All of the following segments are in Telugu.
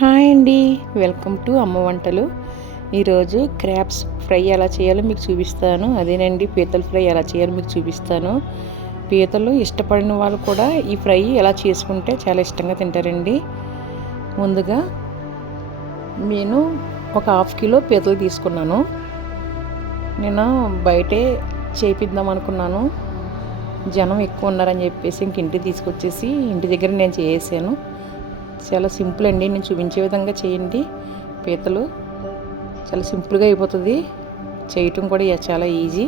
హాయ్ అండి. వెల్కమ్ టు అమ్మ వంటలు. ఈరోజు క్రాబ్స్ ఫ్రై ఎలా చేయాలో మీకు చూపిస్తాను. అదేనండి, పీతల ఫ్రై ఎలా చేయాలో మీకు చూపిస్తాను. పీతలు ఇష్టపడిన వాళ్ళు కూడా ఈ ఫ్రై ఎలా చేసుకుంటే చాలా ఇష్టంగా తింటారండి. ముందుగా నేను ఒక 1/2 కిలో పీతలు తీసుకున్నాను. నేను బయటే చేపిద్దాం అనుకున్నాను. జనం ఎక్కువ ఉన్నారని చెప్పేసి ఇంటికి తీసుకొచ్చేసి ఇంటి దగ్గర నేను చేసాను. చాలా సింపుల్ అండి. నేను చూపించే విధంగా చేయండి. పీతలు చాలా సింపుల్గా అయిపోతుంది. చేయటం కూడా చాలా ఈజీ.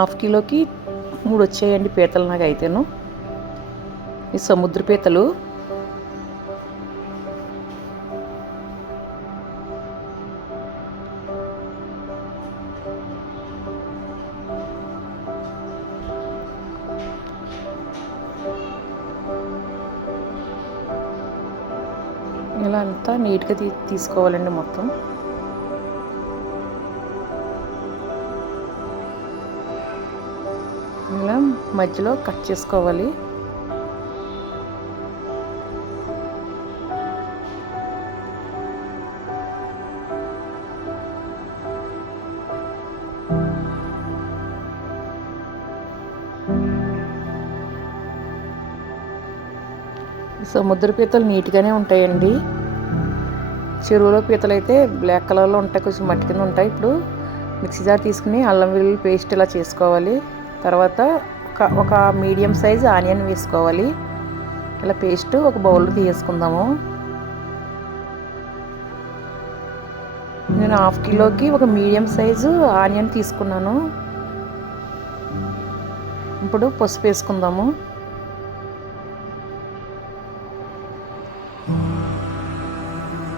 1/2 కిలోకి 3 వచ్చాయండి పీతలు నాకు అయితేను. ఈ సముద్ర పీతలు. ఇలా అంతా నీట్గా తీసుకోవాలండి మొత్తం. ఇలా మధ్యలో కట్ చేసుకోవాలి. సముద్ర పీతలు నీట్గానే ఉంటాయండి. చెరువులో పీతలు అయితే బ్లాక్ కలర్లో ఉంటాయి, కొంచెం మట్టి కింద ఉంటాయి. ఇప్పుడు మిక్సీ జార్ తీసుకుని అల్లం వెల్లుల్లి పేస్ట్ ఇలా చేసుకోవాలి. తర్వాత ఒక మీడియం సైజ్ ఆనియన్ వేసుకోవాలి. ఇలా పేస్ట్ ఒక బౌల్లో తీసుకుందాము. నేను 1/2 కిలోకి ఒక మీడియం సైజు ఆనియన్ తీసుకున్నాను. ఇప్పుడు పసుపు వేసుకుందాము.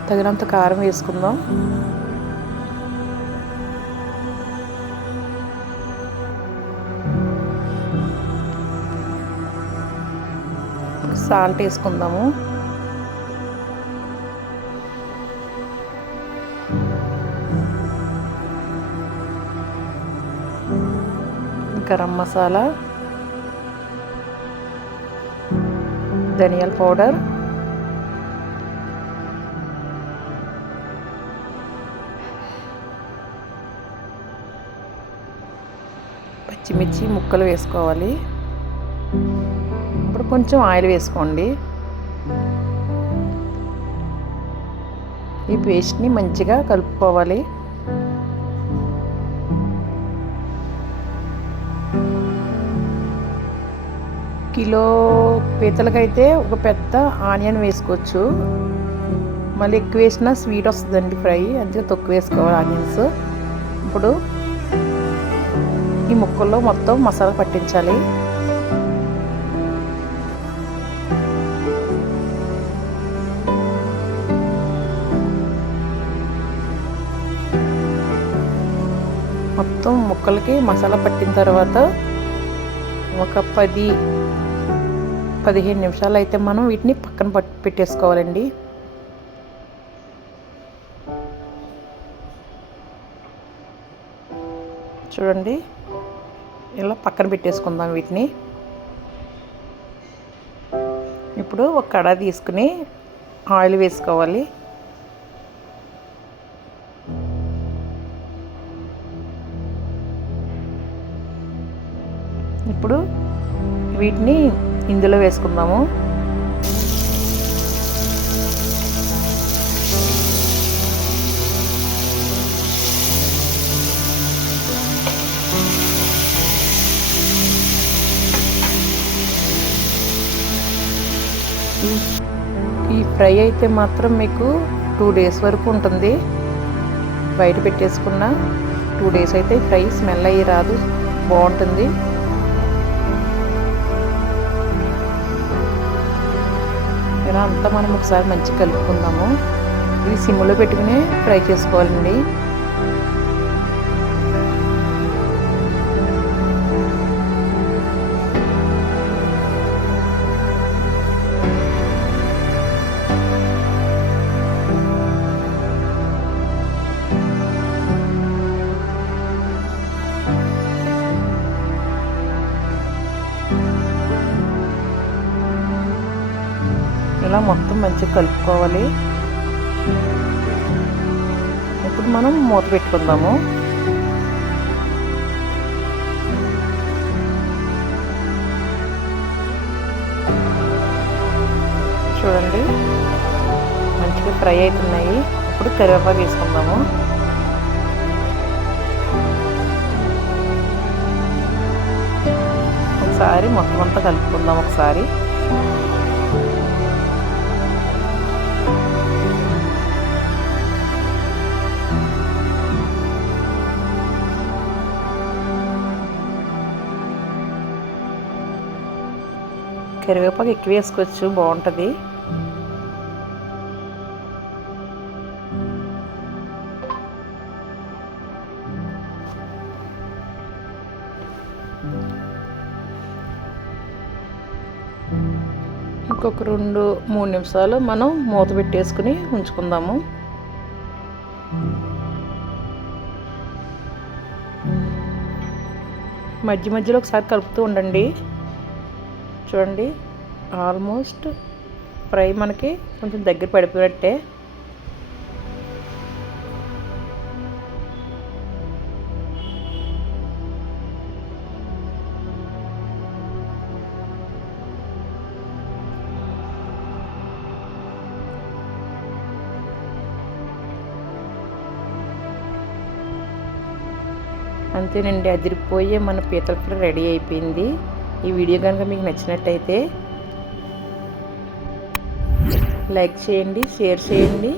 తగినంత కారం వేసుకుందాం. సాల్ట్ వేసుకుందాము. గరం మసాలా, ధనియాల పౌడర్, పచ్చిమిర్చి ముక్కలు వేసుకోవాలి. ఇప్పుడు కొంచెం ఆయిల్ వేసుకోండి. ఈ పేస్ట్ని మంచిగా కలుపుకోవాలి. కిలో పీతలకైతే ఒక పెద్ద ఆనియన్ వేసుకోవచ్చు. మళ్ళీ ఎక్కువ వేసినా స్వీట్ వస్తుందండి ఫ్రై, అందుకే తక్కువ వేసుకోవాలి ఆనియన్స్. ఇప్పుడు ఈ ముక్కల్లో మొత్తం మసాలా పట్టించాలి. మొత్తం ముక్కలకి మసాలా పట్టిన తర్వాత ఒక 10-15 నిమిషాలు అయితే మనం వీటిని పక్కన పెట్టేసుకోవాలండి. చూడండి, ఇలా పక్కన పెట్టేసుకుందాం వీటిని. ఇప్పుడు ఒక కడాయి తీసుకుని ఆయిల్ వేసుకోవాలి. ఇప్పుడు వీటిని ఇందులో వేసుకుందాము. ఈ ఫ్రై అయితే మాత్రం మీకు 2 డేస్ వరకు ఉంటుంది. బయట పెట్టేసుకున్న 2 డేస్ అయితే ఫ్రై స్మెల్ అయ్యి రాదు, బాగుంటుంది. ఇలా అంతా మనం ఒకసారి మంచిగా కలుపుకుందాము. ఇది సిమ్లో పెట్టుకుని ఫ్రై చేసుకోవాలండి. ఇలా మొత్తం మంచిగా కలుపుకోవాలి. ఇప్పుడు మనం మూత పెట్టుకుందాము. చూడండి మంచిగా ఫ్రై అవుతున్నాయి. ఇప్పుడు కరివేపాకు వేసుకుందాము. ఒకసారి మొత్తం అంతా కలుపుకుందాం. ఒకసారి కరివేపాకు ఎక్కువ వేసుకోవచ్చు, బాగుంటుంది. ఇంకొక 2-3 నిమిషాలు మనం మూత పెట్టేసుకుని ఉంచుకుందాము. మధ్య మధ్యలో ఒకసారి కలుపుతూ ఉండండి. చూడండి ఆల్మోస్ట్ ఫ్రై మనకి కొంచెం దగ్గర పడిపోయినట్టే. అంతేనండి, అదిరిపోయే మన పీతల ఫ్రై రెడీ అయిపోయింది. ఈ వీడియో కనుక మీకు నచ్చినట్టయితే లైక్ చేయండి, షేర్ చేయండి.